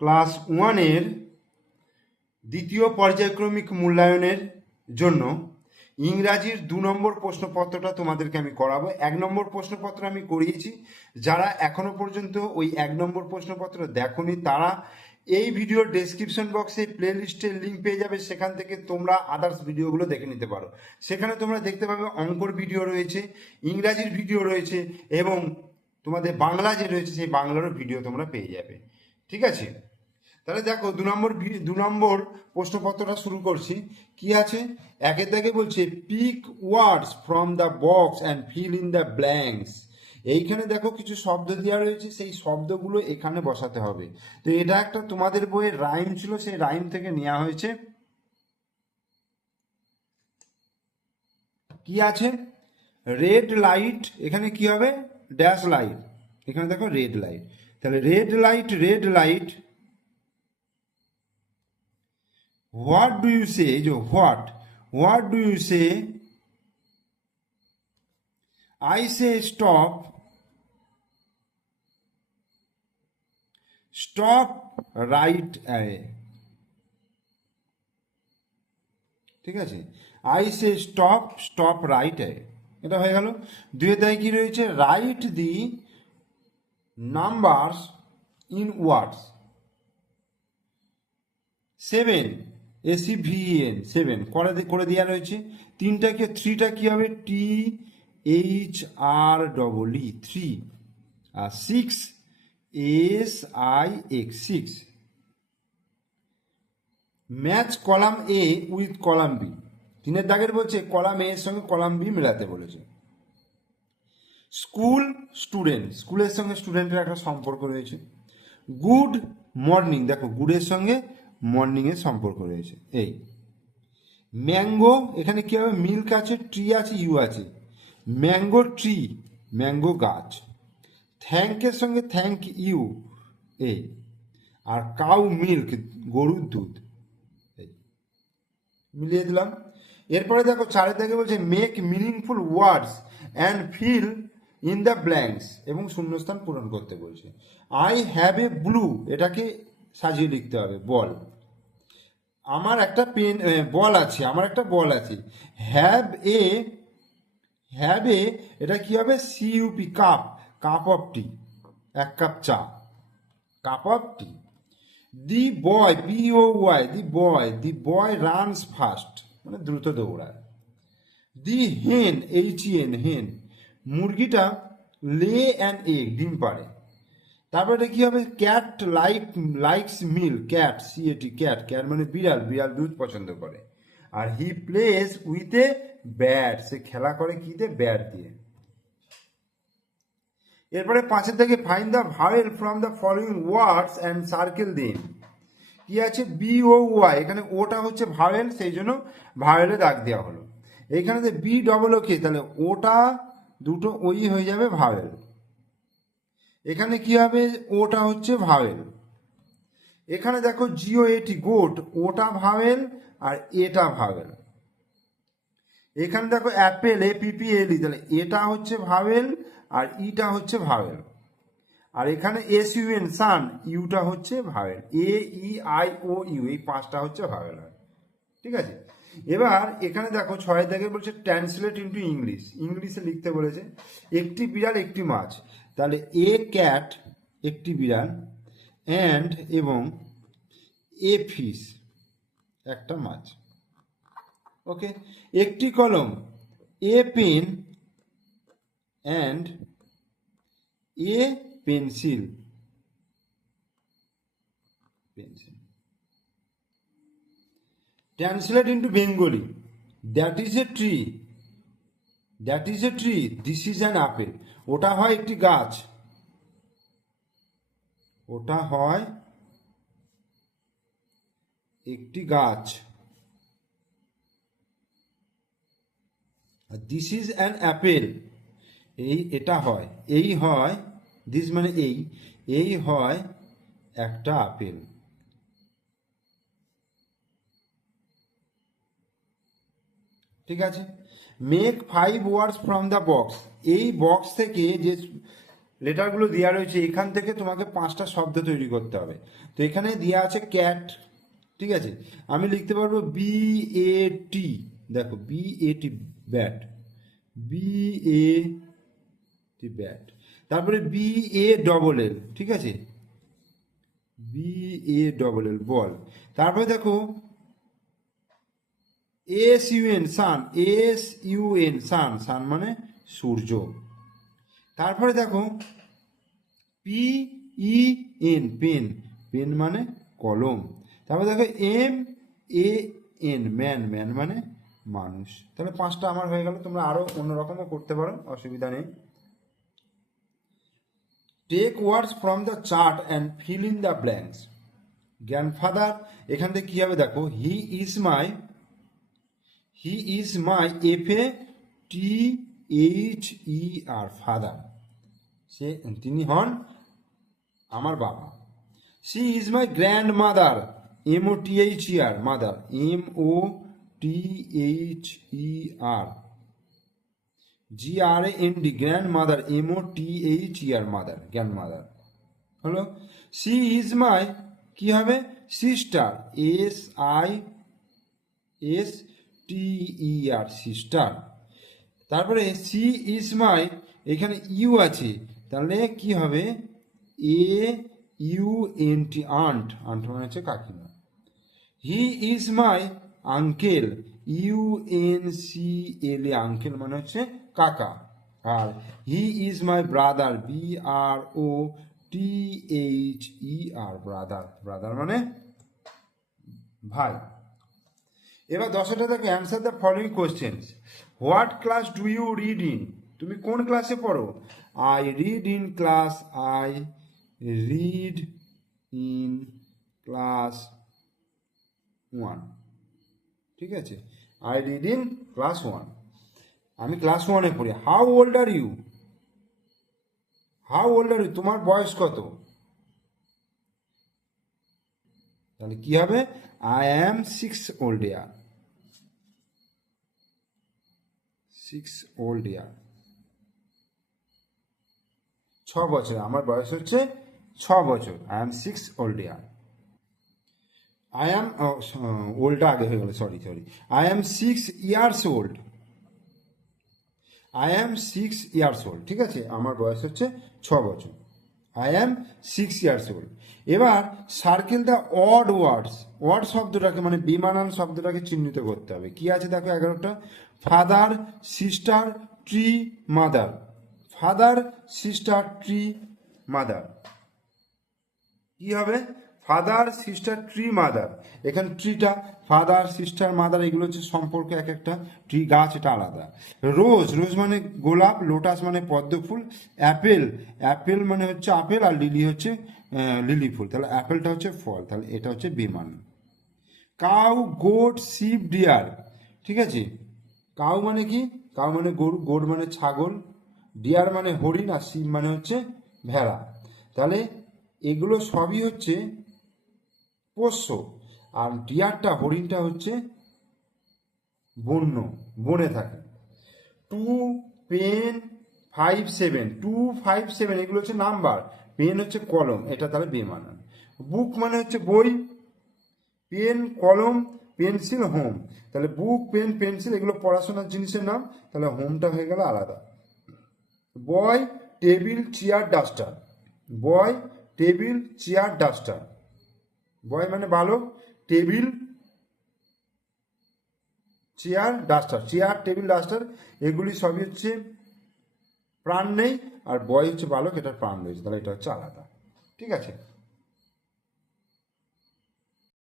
Class ওয়ানের দ্বিতীয় পর্যায়ক্রমিক মূল্যায়নের জন্য ইংরাজির দু নম্বর প্রশ্নপত্রটা তোমাদেরকে আমি করাবো। এক নম্বর প্রশ্নপত্র আমি করিয়েছি। যারা এখনও পর্যন্ত ওই এক নম্বর প্রশ্নপত্র দেখোনি, তারা এই ভিডিওর ডেসক্রিপশন বক্সে প্লে লিস্টের লিঙ্ক পেয়ে যাবে। সেখান থেকে তোমরা আদার্স ভিডিওগুলো দেখে নিতে পারো। সেখানে তোমরা দেখতে পাবে অঙ্কর ভিডিও রয়েছে, ইংরাজির ভিডিও রয়েছে এবং তোমাদের বাংলা যে রয়েছে, সেই বাংলারও ভিডিও তোমরা পেয়ে যাবে। ঠিক আছে? তাহলে দেখো, দু নম্বর দু নম্বর প্রশ্নপত্রটা শুরু করছি। কি আছে? একের দাগে বলছে pick words from the box and fill in the blanks এইখানে দেখো কিছু শব্দ দেওয়া রয়েছে, সেই শব্দগুলো এখানে বসাতে হবে। তো এটা একটা তোমাদের বইয়ের রাইম ছিল, সেই রাইম থেকে নেওয়া হয়েছে। কি আছে? রেড লাইট এখানে কি হবে? ড্যাশ লাইট এখানে দেখো রেড লাইট তাহলে red light red light what do you say এই যে what what do you say I say stop stop right ঠিক আছে? I say stop stop right এটা হয়ে গেল। দুয়ে দায় কি রয়েছে? Right the numbers in words seven S E V N seven করে করে দেওয়া রয়েছে। তিনটা কি থ্রিটা কি হবে? T H R double E three R six S I X six match column A with column B তিনের দাগের বলছে কলাম এর সঙ্গে কলাম বি মেলাতে বলেছে। স্কুল স্টুডেন্ট, স্কুলের সঙ্গে স্টুডেন্টের একটা সম্পর্ক রয়েছে। গুড মর্নিং, দেখো গুডের সঙ্গে মর্নিং এর সম্পর্ক রয়েছে। এই ম্যাঙ্গো, এখানে কি হবে? মিল্ক আছে, ট্রি আছে, ইউ আছে। ম্যাঙ্গো ট্রি, ম্যাঙ্গো গাছ। থ্যাঙ্কের সঙ্গে থ্যাংক ইউ। এই আর কাউ মিল্ক, গরুর দুধ। এই মিলিয়ে দিলাম। এরপরে দেখো চারের দিকে বলছে make meaningful words and fill in the blanks এবং শূন্যস্থান পূরণ করতে বলছে। আই হ্যাভ এ ব্লু এটাকে সাজিয়ে লিখতে হবে বল আমার একটা পেন বল আছে, আমার একটা বল আছে। হ্যাভ এ হ্যাভ এ এটা কি হবে? C U P cup cup of tea এক কাপ চা। Cup of tea the boy B O Y the boy the boy runs fast মানে দ্রুত দৌড়ায়। দি হেন এইচ এন হেন মুরগিটা লে অ্যান্ড এগ ডিম পাড়ে। তারপরে কি হবে? Cat like likes milk cat C A T cat cat মানে বিড়াল বিড়াল দুধ পছন্দ করে। আর he plays with a bat সে খেলা করে কিতে ব্যাট দিয়ে। এরপরে পাঁচের থেকে find the vowel from the following words and circle দিন কি আছে? বি ও ওয়াই এখানে ওটা হচ্ছে ভাওয়েল সেই জন্য ভাওয়েলে দাগ দেওয়া হলো। এইখানে যে বি ডবল ও কে তাহলে ওটা দুটো ওই হয়ে যাবে ভাওয়েল এখানে কি হবে? ওটা হচ্ছে ভাওয়েল এখানে দেখো জিও এটি গোট, ওটা ভাওয়েল আর এটা ভাওয়েল এখানে দেখো অ্যাপেল, এ পিপি তাহলে এটা হচ্ছে ভাওয়েল আর ইটা হচ্ছে ভাওয়েল আর এখানে এস ইউ এন, সান, ইউটা হচ্ছে vowel A E I O U, এই পাঁচটা হচ্ছে ভাওয়েল ঠিক আছে? এবার এখানে দেখো ছয় থেকে বলছে ট্রান্সলেট ইন্টু ইংলিশ ইংলিশে লিখতে বলেছে, একটি বিড়াল, একটি মাছ। তাহলে এ ক্যাট একটি বিড়াল অ্যান্ড এবং এ ফিশ একটা মাছ। ওকে একটি কলম, a pen and a pencil. Pencil. Translate into Bengali that is a tree that is a tree this is an apple ওটা হয় একটি গাছ। ওটা হয় একটি গাছ। দিস ইজ অ্যান অ্যাপেল এই এটা হয়। এই হয় দিস মানে এই। এই হয় একটা আপেল। ঠিক আছে? Make five words from the box এই বক্স থেকে যে লেটারগুলো দেওয়া রয়েছে, এখান থেকে তোমাকে পাঁচটা শব্দ তৈরি করতে হবে। তো এখানে দেওয়া আছে ক্যাট ঠিক আছে? আমি লিখতে পারব বি এ টি দেখো B A T bat B A T bat তারপরে বি এ ডবল এল ঠিক আছে? B A double L ball তারপরে দেখো S U N sun S U N sun sun মানে সূর্য। তারপরে দেখো P E N pen pen মানে কলম। তারপরে দেখো M A N man man মানে মানুষ। তাহলে পাঁচটা আমার হয়ে গেল, তোমরা আরও অন্যরকমও করতে পারো, অসুবিধা নেই। Take words from the chart and fill in the blanks grandfather এখান থেকে কী হবে দেখো he is my he is my F A T H E R father সে, তিনি হন আমার বাবা। She is my grandmother M O T H E R mother M O T H E R G R N D grandmother M O T H E R mother grandmother mother হলো she is my কি হবে? Sister S I S T E R sister তারপরে she is my এখানে U আছে। তাহলে কি হবে? A U N T aunt aunt মানে হচ্ছে কাকিমা। He is my uncle U N C L E uncle মানে হচ্ছে কাকা। আর he is my brother B R O T H E R brother brother মানে ভাই। এবার দশটা থেকে answer the following questions what class do you read in তুমি কোন ক্লাসে পড়ো? I read in class I read in class one ঠিক আছে? I read in class one আমি ক্লাস ওয়ানে পড়ি। How old are you how old are you তোমার বয়স কত? তাহলে কি হবে? I am six old year six old year ছ বছর, আমার বয়স হচ্ছে ছ বছর। I am six old year I am ওল্ডটা আগে হয়ে গেল sorry sorry I am six years old I am six years old ঠিক আছে? আমার বয়স হচ্ছে ছ বছর। I am six years old এবার circle the odd words word শব্দটাকে মানে বিমানান শব্দটাকে চিহ্নিত করতে হবে। কি আছে দেখো এগারোটা? Father sister tree mother father sister tree mother কি হবে? ফাদার সিস্টার ট্রি মাদার এখানে ট্রিটা ফাদার সিস্টার মাদার এগুলো হচ্ছে সম্পর্ক এক একটা ট্রি গাছ, এটা আলাদা। রোজ রোজ মানে গোলাপ লোটাস মানে পদ্ম ফুল অ্যাপেল অ্যাপেল মানে হচ্ছে আপেল আর লিলি হচ্ছে লিলি ফুল। তাহলে অ্যাপেলটা হচ্ছে ফল, তাহলে এটা হচ্ছে বিমান। কাউ গোট শিপ ডিয়ার ঠিক আছে? কাউ মানে কি? কাউ মানে গরু গোট মানে ছাগল ডিয়ার মানে হরিণ আর শিব মানে হচ্ছে ভেড়া। তাহলে এগুলো সবই হচ্ছে পোষ্য। আর ডিয়ারটা, হরিণটা হচ্ছে বন্য, বনে থাকে। Two, pen, five, seven. Two, five, seven, এগুলো হচ্ছে নাম্বার। পেন হচ্ছে কলম, এটা তাহলে বেমানান। বুক মানে হচ্ছে বই, পেন, কলম, পেন্সিল, হোম। তাহলে বুক, পেন, পেন্সিল, এগুলো পড়াশোনার জিনিসের নাম। তাহলে হোমটা হয়ে গেল আলাদা। Boy, table, chair, duster. Boy, table, chair, duster. Boy মানে বালক table, chair, duster. Chair, table, duster, এগুলি সবই হচ্ছে প্রাণ নেই, আর বয় হচ্ছে বালক এটার প্রাণ রয়েছে, তাহলে এটা হচ্ছে আলাদা। ঠিক আছে?